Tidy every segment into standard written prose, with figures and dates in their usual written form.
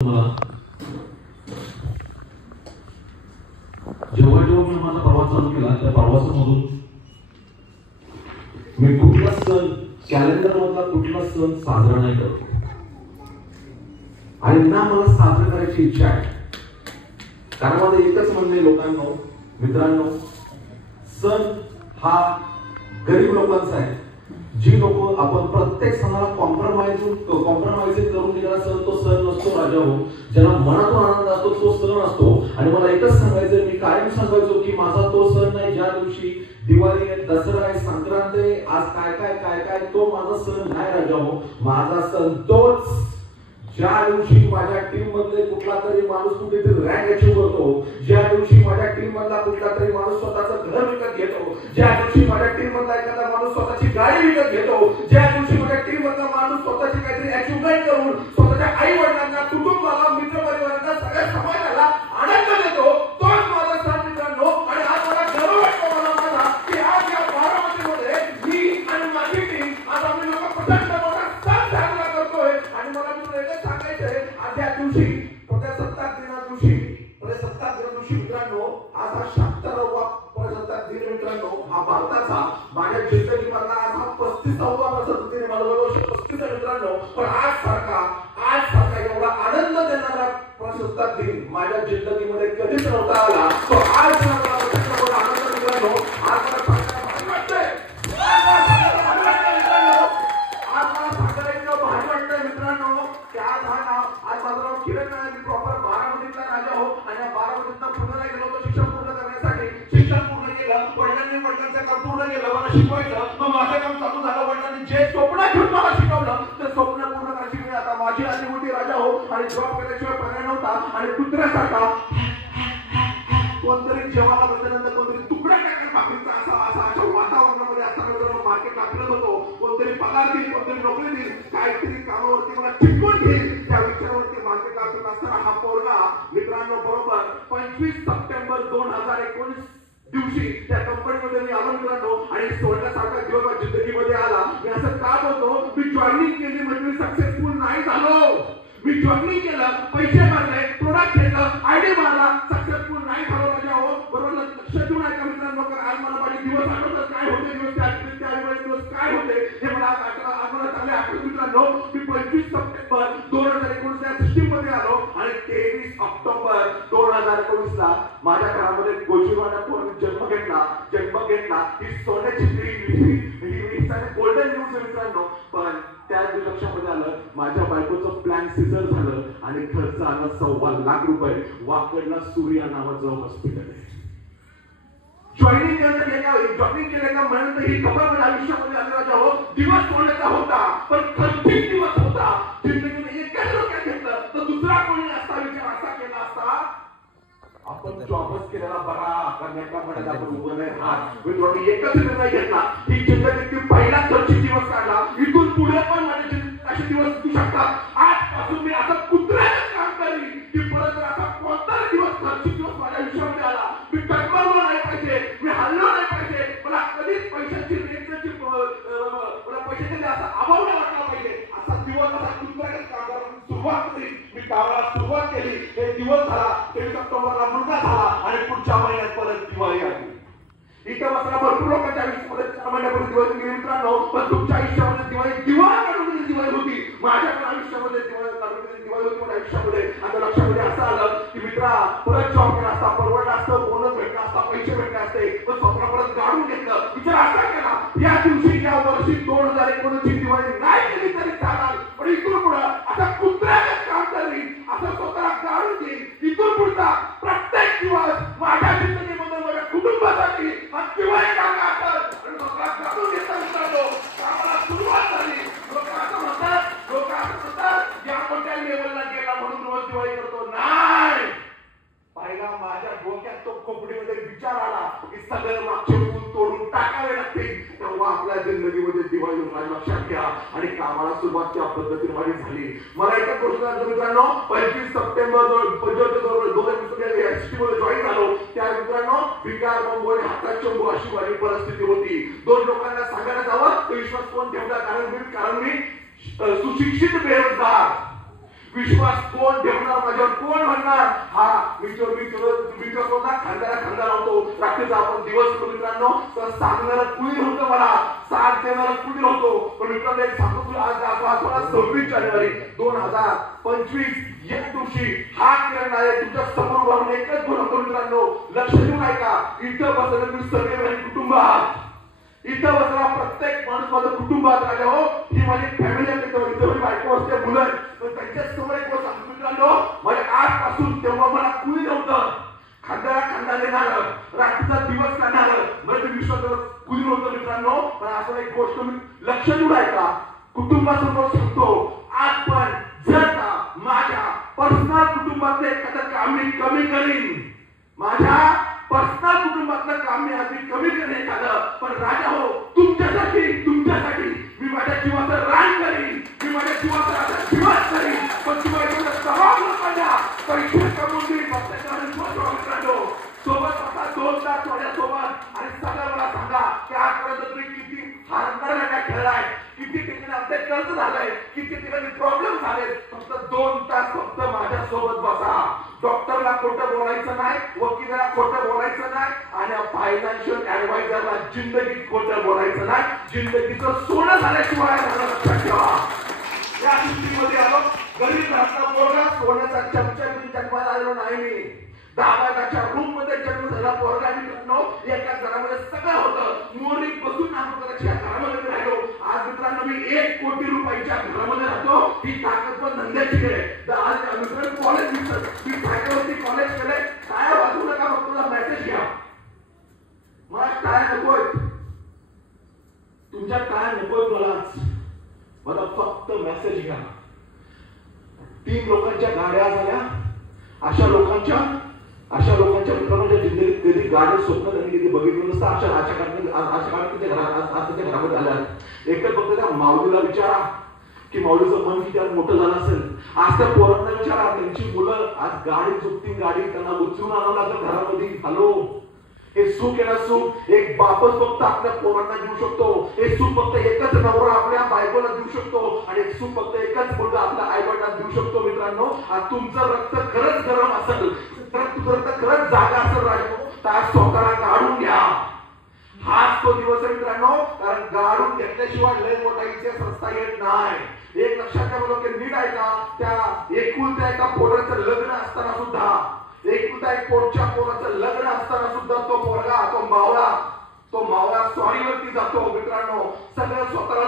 जेव्हा मी माझा प्रवास चालू केला त्या प्रवासामधून मी कुठला सण कॅलेंडर मधला कुठला सण साजरा नाही करतो आणि ना मला साजरा करायची इच्छा आहे. कारण माझं एकच म्हणणं आहे लोकांनो, मित्रांनो, सण हा गरीब लोकांचा आहे. जी लोक आपण प्रत्येक सणाला कॉम्प्रोमाइज करून गेलेला सण तो सण नसतो राजा हो. ज्याला मनातून आनंद असतो तो सण असतो. आणि मला एकच सांगायचं, मी कायम सांगायचो की माझा तो सण नाही ज्या दिवशी दिवाळी आहे, दसरा आहे, संक्रांत आहे, आज काय काय काय काय तो माझा सण नाही राजा हो. माझा सण तोच ज्या दिवशी माझ्या टीम मधले कुठला तरी माणूस कुठेतरी रँक अचीव करतो, ज्या दिवशी माझ्या टीम मधला कुठला तरी माणूस स्वतःचं घर विकत घेतो, ज्या दिवशी माझ्या टीम मधला एखादा माणूस स्वतःची गाडी विकत घेतो, ज्या दिवशी माझ्या टीम मधला माणूस स्वतःची काहीतरी अचीवमेंट करून स्वतःच्या आई वडिलांना, कुटुंबाला, मित्रपरिवारांना, सगळ्या समाजाला आनंद देतो, तोच माझा सण मित्रांनो. आणि आज मला गर्व वाटतो मला की आज या बारामतीमध्ये मी आणि माझी टीम आज आम्ही लोक प्रचंड मोठा सण साजरा करतोय. आणि मला एकच सांगायचंय, आज या दिवशी प्रजासत्ताक दिनादिवशी मित्रांनो, आज हा 76वा प्रजासत्ताक दिन मित्रांनो, हा भारताचा माझ्या जिंदगीमधला आज हा 35वा प्रजासत्ताक दिन मला वर्ष 35 मित्रांनो. पण आज सारखा एवढा आनंद देणारा प्रजासत्ताक दिन माझ्या जिंदगीमध्ये कधीच नव्हता आला. तो आज मला आनंद मित्रांनो, आज मला सांगायला भारी वाटतंय, मित्रांनो. आज माझं नाव किरण आहे, मी प्रॉपर बारामतीतला राजा हो. आणि या बारामतीतनं पुण्याला गेलो होतो शिक्षण पूर्ण करण्यासाठी. शिक्षण पूर्ण केलं, वडिलांचं काम पूर्ण केलं, मला शिकवायचं. मग माझं काम चालू झालं. वडिलांनी जे स्वप्न घेऊन मला शिकवलं ते स्वप्न पूर्ण करायची वेळ आता माझी आली होती राजा हो. आणि जॉब केल्याशिवाय पर्याय नव्हता. आणि कुत्र्यासारखा कोणतरी जेवायला बसल्यानंतर कोणतरी तुकडा टाकून भाकरीचा अशा वातावरणामध्ये असताना मार्केटला फिरत होतो. कोणतरी पगार देईल, कोणतरी नोकरी देईल, काहीतरी कामावरती मला टिकवून घेईल, त्या विचारावरती मार्केटला फिरत असताना हा पोरगा मित्रांनो बरोबर 25 सप्टेंबर 2019 दिवशी त्या कंपनीमध्ये मी आलो मित्रांनो. आणि सोडण्यासारखा दिवस माझ्या जिंदगीमध्ये आला. मी असं का बोलतो, मी जॉईनिंग केली म्हणजे मी सक्सेसफुल नाही झालो. मी जॉईनिंग केलं, पैसे भरले, प्रोडक्ट घेतलं, आयडी मारला, सक्सेसफुल नाही झालो राजा हो. बरोबर लक्ष देऊन ऐका मित्रांनो, आज मला माझे दिवस आठवतात काय होते, दिवस काय होते हे मला आज मला चांगले आठवत मित्रांनो. मी 25 सप्टेंबर 2019 या सिस्टीम मध्ये आलो. आणि 23 ऑक्टोबर 2019 ला माझ्या घरामध्ये गोजीवाडा जन्म घेतला. ही सोन्याची गोल्डन न्यूज मित्रांनो. पण त्या लक्षामध्ये आलं, माझ्या बायकोचं प्लॅन सिझर झालं आणि खर्च आला 1.25 लाख रुपये. वाकडला सूर्या नावाचं हॉस्पिटल आहे. जॉईनिंग केलं का म्हणून ही खबर माझ्या आयुष्यामध्ये आली राजा हो. दिवस सोन्याचा होता, पण खर्चिक दिवस होता. जिंदगीने एकाच डोक्यात घेतलं तर दुसरा कोणी असा विचार असा केला असता, आपण जॉबच केलेला बरा कारण एका म्हणत आपण उभं नाही राहत. मी एकच निर्णय घेतला, ही जिंदगीची पहिला खर्चिक दिवस काढला. इथून पुढे पण माझे असे दिवस असू शकतात. आजपासून मी आता कुत्र्याचं काम करीन की परत असा कोणताही दिवस खर्चिक दिवस माझ्या आयुष्यामध्ये आला. मी टक्करलो नाही पाहिजे, मी हल्लो नाही पाहिजे, मला कधीच पैशाची मला पैशाचे असा अभाव नाही वाटला पाहिजे. असा दिवस असा कुत्र्याचं काम करायला सुरुवात केली. मी कामाला सुरुवात केली. हे दिवस झाला, 23 ऑक्टोबरला मुलगा झाला आणि पुढच्या महिन्यात परत दिवाळी आली. इथं मात्र भरपूर लोकांच्या आयुष्यामध्ये 4 महिन्यापूर्वी दिवाळी गेली मित्रांनो. पण तुमच्या आयुष्यामध्ये दिवाळी काढून दिवाळी होती. माझ्या आयुष्यामध्ये दिवाळी होती. माझ्या आयुष्यामध्ये आता लक्षामध्ये असं आलं की मित्रा परत जॉब केला असता, परवडला असतं, बोनस भेटला असता, पैसे भेटले असते, पण स्वप्न परत गाडून घेतलं. विचार असा केला, या दिवशी या वर्षी 2019 ची दिवाळी नाही केली तरी चालेल, पण इथून पुढे आता कुत्र्याचं काम करीन, असं स्वतःला गाडून घेईन. इथून पुढचा प्रत्येक दिवस माझ्या जिंदगीमध्ये माझ्या कुटुंबासाठी हा दिवाळी काढला असेल आणि स्वतःला गाडून घेतला मित्रांनो. कामाला सुरुवात झाली. लोक असं म्हणतात या मोठ्या लेवलला गेला म्हणून रोज दिवाळी करतो. नाही, पहिला माझ्या डोक्यात तो खोपडीमध्ये विचार आला की सगळं मागचे मूल तोडून टाकावे लागतील, तेव्हा आपल्या जिंदगीमध्ये दिवाळी माझ्या लक्षात घ्या. आणि कामाला सुरुवात त्या पद्धतीने माझी झाली. मला एकच गोष्ट मित्रांनो, 25 सप्टेंबर 2020 मध्ये जॉईन झालो. त्या मित्रांनो विकार बंबोने हातात चंबू अशी माझी परिस्थिती होती. 2 लोकांना सांगायला जावं तर विश्वास कोण ठेवला, कारण मी सुशिक्षित बेरोजगार विश्वास कोण ठेवणार माझ्यावर, कोण म्हणणार हा मी स्वतः खांद्याला खांदा लावतो. रात्रीचा आपण दिवस करू मित्रांनो, तर सांगणारा कुणी नव्हतं, मला साथ देणारा कुणी नव्हतो. पण मित्रांनो एक सांगतो तुला, आज 26 जानेवारी 2025 एक दिवशी हा किरण आहे तुमच्या समोर वाहून एकच बोलतो मित्रांनो, लक्ष देऊन ऐका. इथं बसलेले तुम्ही सगळे कुटुंब आहात, इथं बसला प्रत्येक माणूस माझं कुटुंबात राजा हो, ही माझी फॅमिली आहे. इथं माझी बायको असते, मुलं, पण त्यांच्या समोर एक गोष्ट सांगतो मित्रांनो, माझ्या आजपासून तेव्हा मला कुणी नव्हतं, खांद्याला खांदा देणार, रात्रीचा दिवस करणार, म्हणजे विश्वास कुणी नव्हतं मित्रांनो. पण असं एक गोष्ट मी लक्ष देऊन ऐका, कुटुंबासमोर सांगतो, आज पण जर का माझ्या पर्सनल कुटुंबातलं एखादं काम मी कमी करीन, माझ्या पर्सनल कुटुंबातलं काम मी आधी कमी करेन एखादं, पण राजा हो तुमच्यासाठी मी माझ्या जीवाचं रान करीन, मी माझ्या जीवाचं आता जीवाच करीन. पण तुम्हाला तमाम लोकांना पैसे कमवून देईल मित्रांनो. सोबत आता 2 तास माझ्यासोबत आणि सगळं मला सांगा की आजपर्यंत तुम्ही किती हारणारा काय खेळलाय, किती ठिकाणी आपले कर्ज झालंय, किती ठिकाणी प्रॉब्लेम झाले. फक्त 2 तास फक्त माझ्यासोबत बसा. डॉक्टरला खोटं बोलायचं नाही, वकिलाला खोटं बोलायचं नाही, आणि फायनान्शियल ऍडवायझरला जिंदगीत खोटं बोलायचं नाही. जिंदगीचं सोनं झाल्याशिवाय लक्षात ठेवा. या सुट्टीमध्ये आलो, गरीब घरातला पोरगा, सोन्याचा चमचा जन्माला आलेलो नाही मी. 10 लाखाच्या रूम मध्ये जन्म झाला पोरगा मित्रांनो. एका घरामध्ये सगळं होतं, मोरी बसून नागरिकाच्या घरामध्ये राहिलो. आज मित्रांनो मी 1 कोटी रुपयाच्या घरामध्ये राहतो. ही ताकद पण धंद्याची आहे. आज मित्रांनो कॉलेज मी सायकलवरती कॉलेज केलंय. काय वाचू नका, फक्त तुला मेसेज घ्या. मला काय नकोय, तुमच्या काय नकोय मला फक्त मेसेज घ्या. 3 लोकांच्या गाड्या झाल्या, अशा लोकांच्या मित्रांच्या जिंदगीत कधी गाडी स्वप्न त्यांनी कधी बघितलं नसतं. अशा काळात घरामध्ये आल्या. एकच फक्त त्या माऊलीला विचारा की माऊलीचं मन किती आज मोठं झालं असेल. आज त्या पोरांना विचारा, त्यांची मुलं आज गाडी चुकती, गाडी त्यांना उचलून आणावं लागलं घरामध्ये. हॅलो, हे सुख आहे ना, सुख एक बापच फक्त आपल्या पोरांना देऊ शकतो. हे सुख फक्त एकच नवरा आपल्या बायकोला देऊ शकतो, आणि एक सुख फक्त एकच मुलगा आपल्या आईवडिलांना देऊ शकतो. मित्रांनो, आज तुमचं रक्त खरंच गरम असेल, तुझं रक्त खरंच जागा असेल राजू, तर स्वतःला काढून घ्या. हाच तो दिवस आहे मित्रांनो, कारण गाडून घेतल्याशिवाय लय मोठा इतिहास रस्ता येत नाही. एक लक्षात ठेवा की नीट ऐका, त्या एकुलत्या एका पोराचं लग्न असताना सुद्धा, एकुलता एक पोटच्या पोराचं लग्न असताना सुद्धा तो पोरगा, तो मावळा स्वारीवरती जातो मित्रांनो. सगळं स्वतःला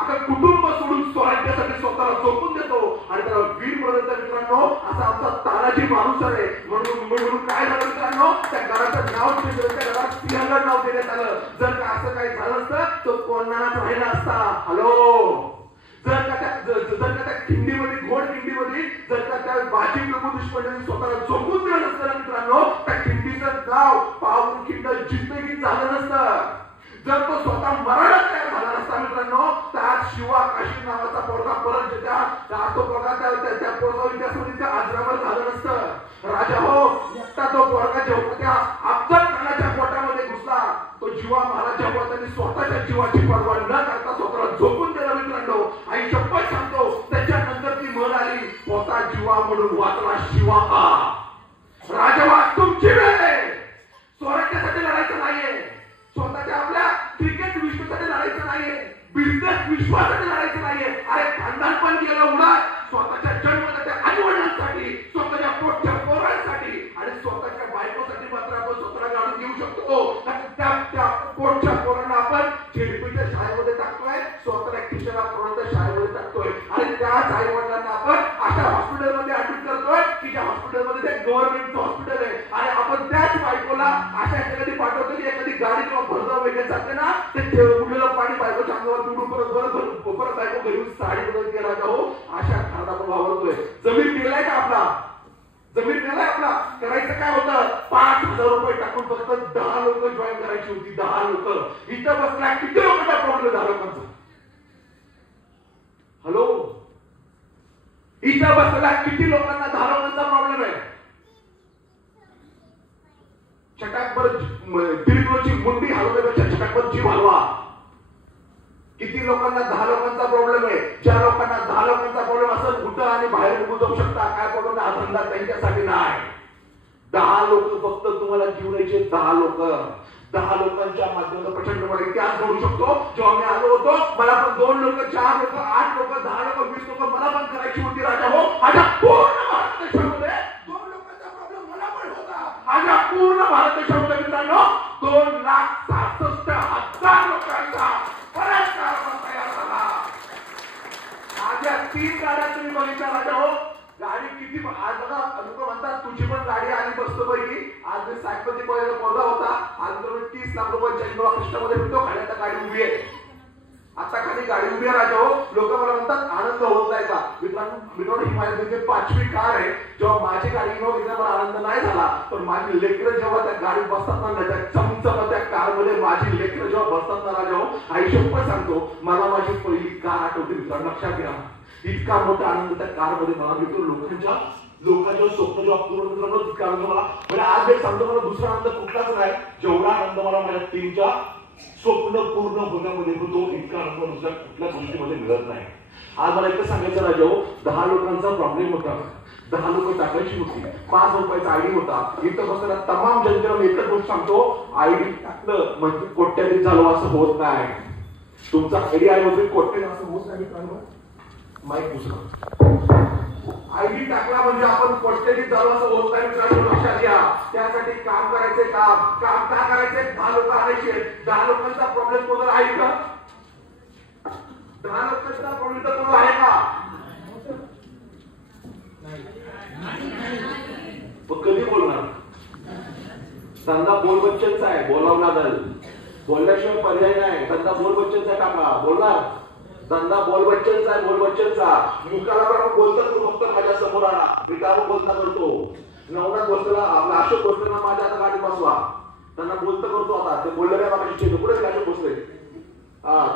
अख्खं कुटुंब सोडून स्वराज्यासाठी स्वतःला झोपून देतो, आणि त्याला वीर म्हणत मित्रांनो. असा आमचा तानाजी माणूस आहे. म्हणून काय झालं मित्रांनो, त्या घराचं नाव त्या घरात सिंहगड नाव देण्यात आलं. जर का असं काही झालं असतं तर कोणालाच राहिला असता. हॅलो, जर का त्या खिंडीमध्ये, घोड खिंडीमध्ये जर का त्या बाजी प्रभू दुष्पणाने स्वतःला झोपून दिलं नसतं मित्रांनो, त्या खिंडीचं नाव पाहून खिंड जिंदगी झालं नसतं. जर तो स्वतः मराठा तयार झाला नसता मित्रांनो, तर आज शिवा काशी नावाचा पोरगा परत तो पोरगा त्या पोरगा इतिहासामध्ये आजरावर झालं नसतं. राजा हो, एकटा तो पोरगा जेव्हा त्या अफजल खानाच्या पोटामध्ये घुसला, तो जीवा महाराज जेव्हा त्यांनी स्वतःच्या जीवाची पर्वा न करता स्वतःला झोपून दिला मित्रांनो. आई शपथ सांगतो, त्याच्यानंतर ती म्हण आली, पोता जीवा म्हणून वाचला शिवा. राजा तुमची वेळ आहे. स्वराज्यासाठी लढायचं नाहीये, स्वतःच्या आपल्या क्रिकेट विश्वासाठी लढायचं नाहीये, बिझनेस विश्वासाठी लढायचं नाहीये. अरे खानदान पण गेलं उडाय, स्वतःच्या जन्मदात्या आई वडिलांसाठी, स्वतःच्या पोटच्या पोरांसाठी आणि स्वतःच्या बायकोसाठी मात्र आपण स्वतःला काढून घेऊ शकतो. त्या पोटच्या पोरांना आपण झेडपीच्या शाळेमध्ये टाकतोय, स्वतःला खिशाला पोरांच्या शाळेमध्ये टाकतोय, आणि त्याच आई वडिलांना आपण अशा हॉस्पिटलमध्ये ऍडमिट करतोय की ज्या हॉस्पिटलमध्ये ते गव्हर्नमेंटचं हॉस्पिटल आहे, आणि आपण त्याच बायकोला अशा ठिकाणी पाठवतो की एखादी गाडी किंवा भरधाव वगैरे जाते ना, ते उडलेलं पाणी बायकोच्या अंगावर पिऊन परत बायको घरी साडी बदल केला का हो, अशा घरात आपण वावरतोय. जमीन मिळालाय का आपला? जमीन मिळालाय आपला? करायचं काय होतं, 5,000 रुपये टाकून फक्त 10 लोक जॉईन करायची होती. 10 लोक. इथं बसला किती लोकांना प्रॉब्लेम झाला लोकांचा? हॅलो, इथं बसला किती लोकांना 10 लोकांचा प्रॉब्लेम आहे? छटाकभर दिलची मुंडी हलवण्यापेक्षा छटाकभर जीव हलवा. किती लोकांना 10 लोकांचा प्रॉब्लेम आहे? ज्या लोकांना 10 लोकांचा प्रॉब्लेम असेल, उठा आणि बाहेर निघून जाऊ शकता, काय पडून हा धंदा त्यांच्यासाठी नाही. 10 लोक फक्त तुम्हाला घेऊन यायचे, 10 लोक. 10 लोकांच्या माध्यमातून प्रचंड मला इतिहास घडू शकतो. जेव्हा मी आलो होतो मला पण 2 लोक, 4 लोक, 8 लोक, 10 लोक, 20 लोक मला पण करायची होती राजा हो. माझ्या पूर्ण भारत देशामध्ये 2 लोकांचा प्रॉब्लेम मला पण होता. माझ्या पूर्ण भारत देशामध्ये मित्रांनो 2,66,000 लोकांचा बऱ्याच कारभार तयार झाला. माझ्या 3 गाड्या तुम्ही बघितल्या राजा हो. गाडी किती आज बघा लोक म्हणतात तुझी पण गाडी आली बसतो पैकी. आज मी सायकलची पहिला पोरगा होता. आज मी 30 लाख रुपयांच्या इनोवा कष्टामध्ये फिरतो. खाली आता गाडी उभी आहे. आता खाली गाडी उभी आहे राजा हो. लोक मला म्हणतात आनंद होत नाही का? मित्रांनो ही माझी 5वी कार आहे. जेव्हा माझी गाडी इनोवा घेतल्या मला आनंद नाही झाला, पण माझी लेकरं जेव्हा त्या गाडीत बसतात ना, त्या चमचम त्या कारमध्ये माझी लेकरं जेव्हा बसतात ना राजा हो, आई शपथ सांगतो मला माझी पहिली कार आठवते. मित्रांनो लक्षात घ्या, इतका मोठा आनंद त्या कारमध्ये मला मिळतो. लोकांच्या स्वप्न जेव्हा पूर्ण मित्रांनो तितका आनंद मला म्हणजे आज एक सांगतो मला दुसरा आनंद कुठलाच नाही जेवढा आनंद मला माझ्या 3च्या स्वप्न पूर्ण होण्यामध्ये होतो, इतका आनंद दुसऱ्या कुठल्या गोष्टीमध्ये मिळत नाही. आज मला एकच सांगायचं राजा हो, 10 लोकांचा प्रॉब्लेम होता. 10 लोक टाकायची होती. 5 रुपयाचा आयडी होता. इथं बसलेला तमाम जनतेला मी एकच गोष्ट सांगतो, आयडी टाकलं म्हणजे कोट्याधीश झालो असं होत नाही. तुमचा आयडी आहे होते कोट्याधीश असं होत नाही मित्रांनो. माईक दुसरा आयडी टाकला म्हणजे आपण कोट्याधीश झालो असं होत नाही मित्रांनो. लक्षात घ्या, त्यासाठी काम करायचे. काम का करायचे? 10 लोक आणायचे. 10 लोकांचा प्रॉब्लेम कोणाला आहे का? 10 लोकांचा प्रॉब्लेम तर कोणाला आहे का? मग कधी बोलणार? धंदा बोलबच्चनचा आहे, बोलावं लागल. बोलल्याशिवाय पर्याय नाही. धंदा बोलबच्चनचा आहे. टाका बोलणार. धंदा बोलबच्चनचा आहे, बोलबच्चनचा. मुखाला पण बोलतात फक्त माझ्या समोर आला, मी काय बोलता करतो. नवनाथ गोष्टीला अशोक गोष्टीला माझ्या आता गाडी बसवा, त्यांना बोलत करतो. आता ते बोलले काय माझ्या कुठे अशोक बसले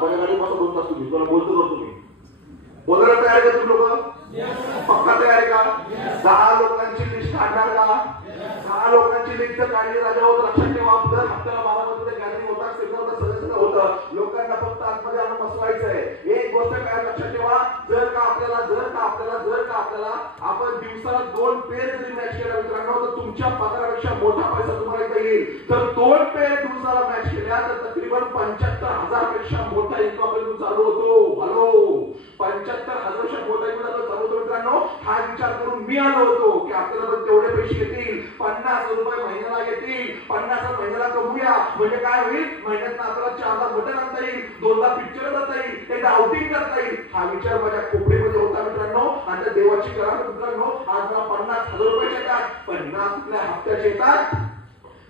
माझ्या गाडी बसा 2 तास तुम्ही तुला बोलतो करतो. मी बोलायला तयार आहे का तुम्ही लोक? पक्का तयार आहे का? 10 लोकांची लिस्ट काढणार का? 10 लोकांची लिस्ट काढली राजा होत. लक्षात ठेवा, दर हप्त्याला बारामध्ये गॅलरी होता, सदस्य होतं. लोकांना फक्त आतमध्ये आणून बसवायचंय. एक गोष्ट काय लक्षात ठेवा, जर का आपल्याला आपण दिवसाला 2 पेर जरी मॅच केला मित्रांनो तर तुमच्या पगारापेक्षा मोठा पैसा तुम्हाला इथे येईल. तर 2 पेर दिवसाला मॅच केल्या तर तकरीबन 75,000 पेक्षा मोठा इन्कम चालू होतो. हॅलो, 75,000 पेक्षा मोठा इन्कम चालू होतो मित्रांनो. हा विचार करून मी आलो होतो की आपल्याला पण तेवढे पैसे येतील, 50 रुपये महिन्याला येतील. 50 महिन्याला कमवूया म्हणजे काय होईल? महिन्यात आपल्याला 4दा मटन आणता येईल, 2दा पिक्चर जाता येईल, 1दा आउटिंग करता येईल. हा विचार माझ्या खोपडीमध्ये होता मित्रांनो. आणि देवाची करा मित्रांनो, आज मला 50,000 रुपये येतात. 50 कुठल्या हप्त्याचे येतात?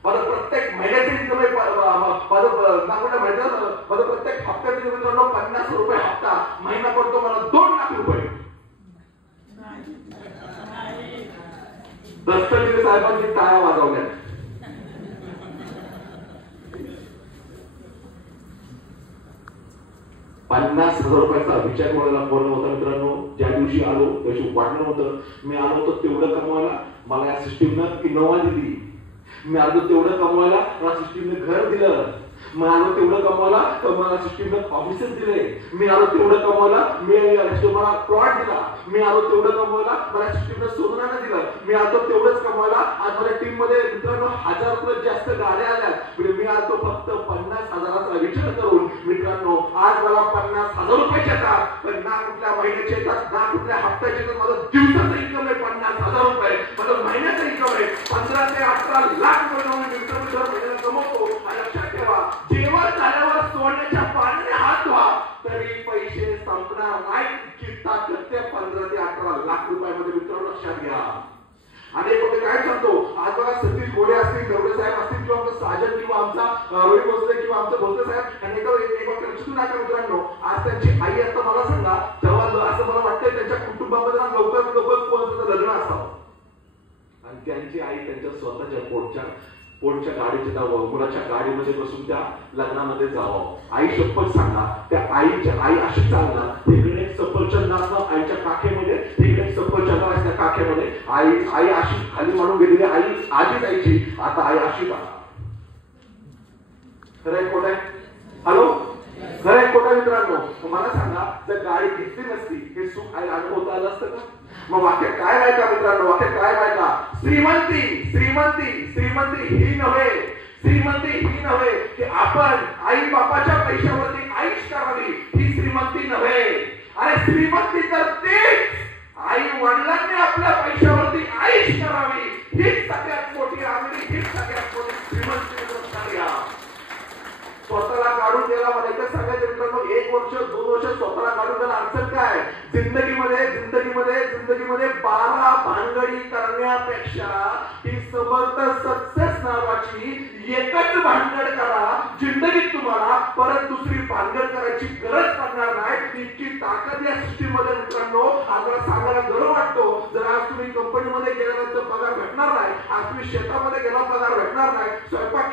माझं प्रत्येक महिन्याचे इन्कम आहे. माझं प्रत्येक हप्त्याचे मित्रांनो 50 रुपये हप्ता. महिना पडतो मला 2 लाख रुपये. दत्तगिरी साहेबांनी टाळ्या वाजवल्या. ₹50,000 विचार करायला कोण होता मित्रांनो. ज्या दिवशी आलो त्या दिवशी वाटलं होतं मी आलो होतो तेवढं कमवायला, मला या सिस्टीमनं इनोवा दिली. मी आलो तेवढं कमवायला, मला सिस्टीमने घर दिलं. मी आलो तेवढं कमवायला तर मला सिस्टीमने ऑफिसेस दिले. मी आलो तेवढं कमवायला, मला प्लॉट दिला. मी आलो तेवढं कमवायला, मला सिस्टीमने सोनानं दिलं. मी आलो तेवढंच कमवायला, आज माझ्या टीम मध्ये मित्रांनो 1000 रुपये जास्त गाड्या आल्या. म्हणजे मी आलो फक्त 50,000चा विचार करून मित्रांनो. आज मला 50,000 रुपये येतात, पण ना कुठल्या महिन्याचे येतात, ना कुठल्या हप्त्याचे येतात. माझं दिवसाचं इन्कम आहे 50,000 रुपये. माझं महिन्याचं इन्कम आहे 15 ते 18 लाख रुपये महिन्याला कमवतो. लक्षात ठेवा, जेवण झाल्यावर सोन्याच्या पाण्याने हात धुवा तरी पैसे संपणार नाही. इतकी ताकद त्या 15 ते 18 लाख रुपयामध्ये मित्रांनो. लक्षात घ्या. आणि कुठे काय सांगतो, आज बघा सतीश गोडे असतील, दरोडे साहेब असतील, किंवा आमचं साजन किंवा आमचा रोहित भोसले किंवा आमचं भोसले साहेब यांनी एक वाक्य लक्षातून नका मित्रांनो. आज त्यांची आई असतं मला सांगा, तेव्हा असं मला वाटतंय त्यांच्या कुटुंबामध्ये लवकर कोणाचं लग्न असावं आणि त्यांची आई त्यांच्या स्वतःच्या पोटच्या गाडीच्या जावं, मुलाच्या गाडीमध्ये बसून त्या लग्नामध्ये जावं. आई शपथ सांगा, त्या आई अशी चालणार, तिकडे एक सफरचंद असणार आईच्या काखेमध्ये, तिकडे एक सफरचंद असत्या काखेमध्ये. आई अशी खाली मांडून गेलेली आई आजी जायची, आता आई अशी बघा. खरंय खोट आहे? हॅलो, खरंय खोटा मित्रांनो? मला सांगा, जर गाडी घेतली नसती हे सुख अनुभवता आलं असतं का? मग वाक्य काय माहिती मित्रांनो? वाक्य काय माहिती? श्रीमंती श्रीमंती श्रीमंती ही नव्हे, श्रीमंती ही नव्हे की आपण आई बापाच्या पैशावरती आईश करावी, ही श्रीमंती नव्हे. अरे श्रीमंती तर तेच आई वडिलांनी आपल्या पैशावरती आईश करावी, हीच सगळ्यात मोठी आगरी, हीच सगळ्यात मोठी श्रीमंती. स्वतःला काढून द्यायला मला एकच सांगायचं मित्रांनो, 1 वर्ष 2 वर्ष स्वतःला काढून द्यायला अडचण काय? जिंदगीमध्ये 12 भानगडी करण्यापेक्षा ही समर्थ सक्सेस नावाची एकच भानगड करा. जिंदगीत तुम्हाला परत दुसरी भानगड करायची गरज पडणार नाही. इतकी ताकद या सृष्टीमध्ये मित्रांनो. आपल्याला सांगायला गर्व वाटतो, जर आज तुम्ही कंपनीमध्ये गेल्यानंतर पगार भेटणार नाही, आज तुम्ही शेतामध्ये गेला पगार भेटणार नाही, स्वयंपाक